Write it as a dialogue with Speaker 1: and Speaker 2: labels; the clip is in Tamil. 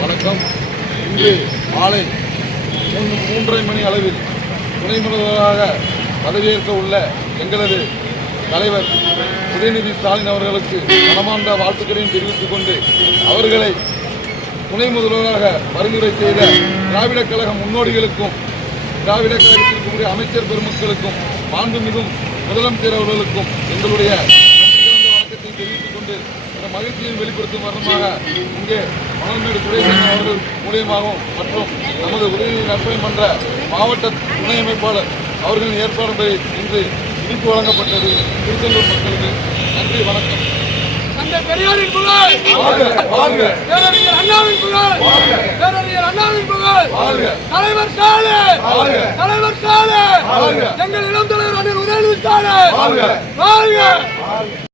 Speaker 1: வணக்கம். இன்று மாலை மூன்றரை மணி அளவில் துணை முதல்வராக பதவியேற்க உள்ள எங்களது தலைவர் உதயநிதி ஸ்டாலின் அவர்களுக்கு மனமார்ந்த வாழ்த்துக்களையும் தெரிவித்துக் கொண்டு அவர்களை துணை முதல்வராக பரிந்துரை செய்த திராவிடக் கழக முன்னோடிகளுக்கும் திராவிட கழகத்திற்குரிய அமைச்சர் பெருமக்களுக்கும் மாண்புமிகும் முதலமைச்சர் அவர்களுக்கும் எங்களுடைய வணக்கத்தை தெரிவித்துக் கொண்டு இந்த மகிழ்ச்சியை வெளிப்படுத்தும் வண்ணமாக இங்கே மணல்மேடு சுரேசன் அவர்கள் மூலியமாகவும் மற்றும் நமது உதவி நற்பணி மன்ற மாவட்ட துணை அமைப்பாளர் அவர்களின் ஏற்பாடு இன்று இனிப்பு வழங்கப்பட்டது. திருச்செந்தூர் மக்களுக்கு நன்றி வணக்கம்.
Speaker 2: பெரியாரின் புகழ்! அண்ணாவின் புகழ்! அண்ணாவின் புகழ். தலைவர் ஸ்டாலின். தலைவர் ஸ்டாலின். எங்கள் இளம் தலைவர் ஸ்டாலின்
Speaker 1: வாழ்க.
Speaker 2: வாழ்க